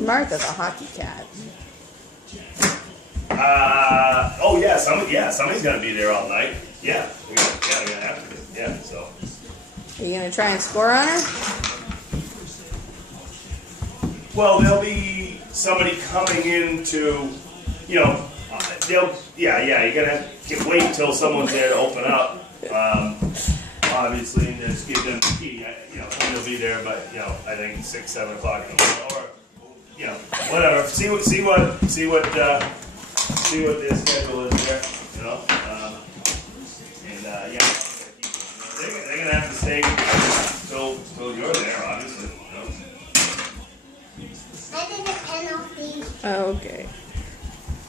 Martha's a hockey cat. Oh yeah, somebody's gonna be there all night. Yeah, we're gonna have to do. Yeah, so. Are you gonna try and score on her? Well, there'll be somebody coming in to, you know, you're gonna wait until someone's there to open up. Obviously, and just give them the key. They'll be there, but I think 6, 7 o'clock in the morning, or whatever. See what their schedule is.